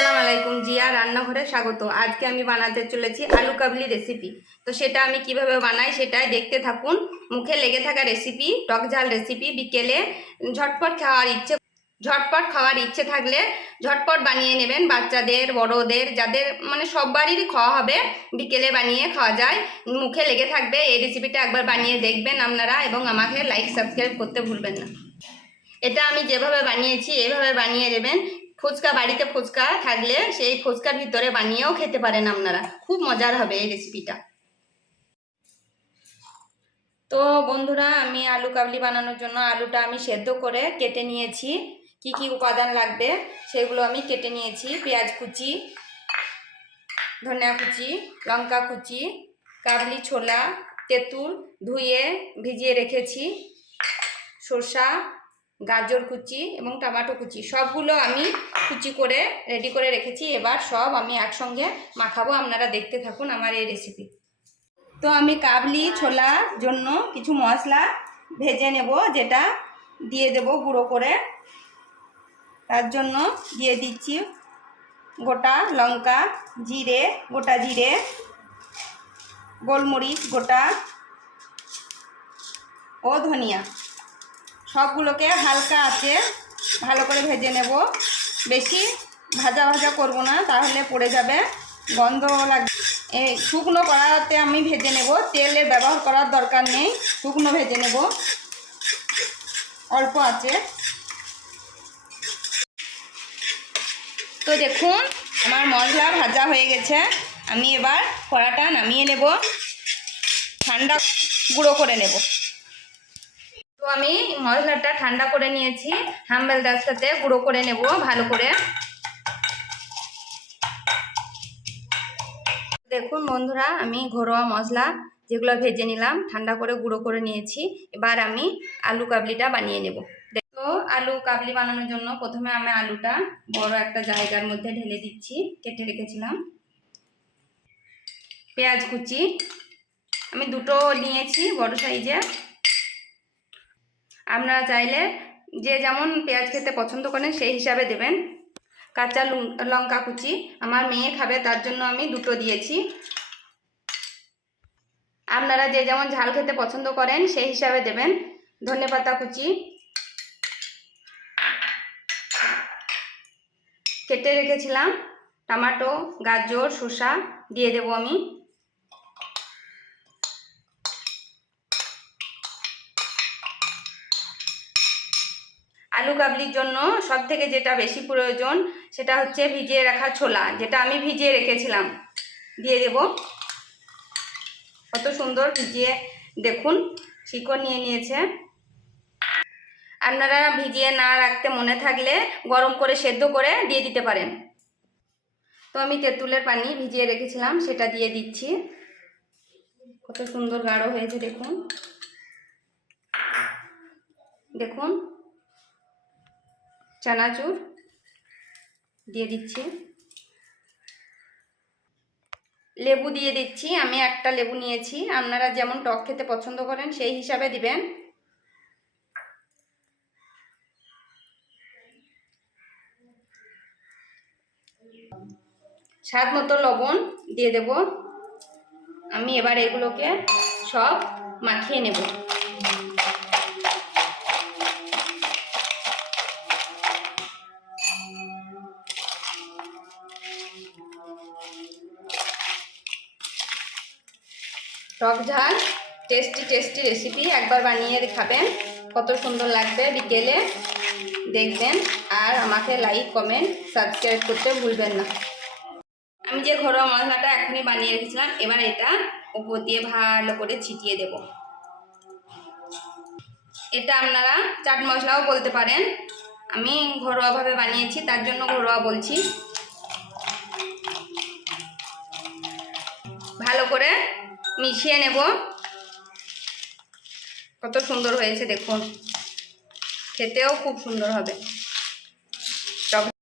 আসসালামু আলাইকুম, জিয়া রান্নাঘরে স্বাগত। আজকে আমি বানাতে চলেছি আলু কাবলি রেসিপি। তো সেটা আমি কিভাবে বানাই সেটাই দেখতে থাকুন। মুখে লেগে থাকা রেসিপি, টক ঝাল রেসিপি। বিকেলে ঝটপট খাওয়ার ইচ্ছে থাকলে ঝটপট বানিয়ে নেবেন। বাচ্চাদের, বড়দের, যাদের মানে সবারই খাওয়া হবে, বিকেলে বানিয়ে খাওয়া যায়। মুখে লেগে থাকবে। এই রেসিপিটা একবার বানিয়ে দেখবেন আপনারা, এবং আমাকে লাইক সাবস্ক্রাইব করতে ভুলবেন না। এটা আমি যেভাবে বানিয়েছি এইভাবে বানিয়ে দেবেন। ফুচকা, বাড়িতে ফুচকা থাকলে সেই ফুচকার ভিতরে বানিয়েও খেতে পারেন আপনারা। খুব মজার হবে এই রেসিপিটা। তো বন্ধুরা, আমি আলু কাবলি বানানোর জন্য আলুটা আমি সেদ্ধ করে কেটে নিয়েছি। কি কি উপাদান লাগবে সেগুলো আমি কেটে নিয়েছি। পেঁয়াজ কুচি, ধনিয়া কুচি, লঙ্কা কুচি, কাবলি ছোলা, তেঁতুল ধুয়ে ভিজিয়ে রেখেছি, শসা, গাজর কুচি এবং টমেটো কুচি, সবগুলো আমি কুচি করে রেডি করে রেখেছি। এবার সব আমি একসঙ্গে মাখাবো। আপনারা দেখতে থাকুন আমার এই রেসিপি। তো আমি কাবলি ছোলার জন্য কিছু মশলা ভেজে নেব, যেটা দিয়ে দেব গুঁড়ো করে। তার জন্য দিয়ে দিচ্ছি গোটা লঙ্কা, জিরে, গোটা জিরে, গোলমরিচ গোটা ও ধনিয়া। সবগুলোকে হালকা আঁচে ভালো করে ভেজে নেব। বেশি ভাজা ভাজা করব না, তাহলে পড়ে যাবে, গন্ধ লাগবে। এই শুকনো কড়াতে আমি ভেজে নেব, তেলের ব্যবহার করার দরকার নেই। শুকনো ভেজে নেব অল্প আঁচে। তো দেখুন আমার মশলা ভাজা হয়ে গেছে। আমি এবার কড়াটা নামিয়ে নেব, ঠান্ডা গুঁড়ো করে নেব। তো আমি মশলাটা ঠান্ডা করে নিয়েছি, হাম্বেল দাস্তাতে গুঁড়ো করে নেব ভালো করে। দেখুন বন্ধুরা, আমি ঘরোয়া মশলা যেগুলো ভেজে নিলাম ঠান্ডা করে গুঁড়ো করে নিয়েছি। এবার আমি আলু কাবলিটা বানিয়ে নেব। তো আলু কাবলি বানানোর জন্য প্রথমে আমি আলুটা বড় একটা জায়গার মধ্যে ঢেলে দিচ্ছি, কেটে রেখেছিলাম। পেঁয়াজ কুচি আমি দুটো নিয়েছি বড় সাইজের। আপনারা চাইলে যে যেমন পেঁয়াজ খেতে পছন্দ করেন সেই হিসাবে দেবেন। কাঁচা লঙ্কা কুচি, আমার মেয়ে খাবে তার জন্য আমি দুটো দিয়েছি। আপনারা যে যেমন ঝাল খেতে পছন্দ করেন সেই হিসাবে দেবেন। ধনেপাতা কুচি, কেটে রেখেছিলাম টমেটো, গাজর, শসা দিয়ে দেব আমি। আলু কাবলির জন্য সব থেকে যেটা বেশি প্রয়োজন সেটা হচ্ছে ভিজিয়ে রাখা ছোলা, যেটা আমি ভিজিয়ে রেখেছিলাম, দিয়ে দেব। কত সুন্দর ভিজিয়ে, দেখুন শিকড় নিয়ে নিয়েছে। আপনারা ভিজিয়ে না রাখতে মনে থাকলে গরম করে সেদ্ধ করে দিয়ে দিতে পারেন। তো আমি তেঁতুলের পানি ভিজিয়ে রেখেছিলাম, সেটা দিয়ে দিচ্ছি। কত সুন্দর গাঢ় হয়েছে দেখুন। দেখুন চানাচুর দিয়ে দিচ্ছি, লেবু দিয়ে দিচ্ছি। আমি একটা লেবু নিয়েছি, আপনারা যেমন টক খেতে পছন্দ করেন সেই হিসাবে দিবেন। স্বাদ মতো লবণ দিয়ে দেব। আমি এবার এগুলোকে সব মাখিয়ে নেব। টক ঝাল টেস্টি রেসিপি একবার বানিয়ে খাবেন, কত সুন্দর লাগবে। বিকেলে দেখবেন। আর আমাকে লাইক, কমেন্ট, সাবস্ক্রাইব করতে ভুলবেন না। আমি যে ঘরোয়া মশলাটা এখনই বানিয়ে রেখেছিলাম, এবার এটা উপর দিয়ে ভালো করে ছিটিয়ে দেব। এটা আপনারা চাট মশলাও বলতে পারেন, আমি ঘরোয়াভাবে বানিয়েছি তার জন্য ঘরোয়া বলছি। ভালো করে মিশিয়ে নেব। কত সুন্দর হয়েছে দেখুন, খেতেও খুব সুন্দর হবে।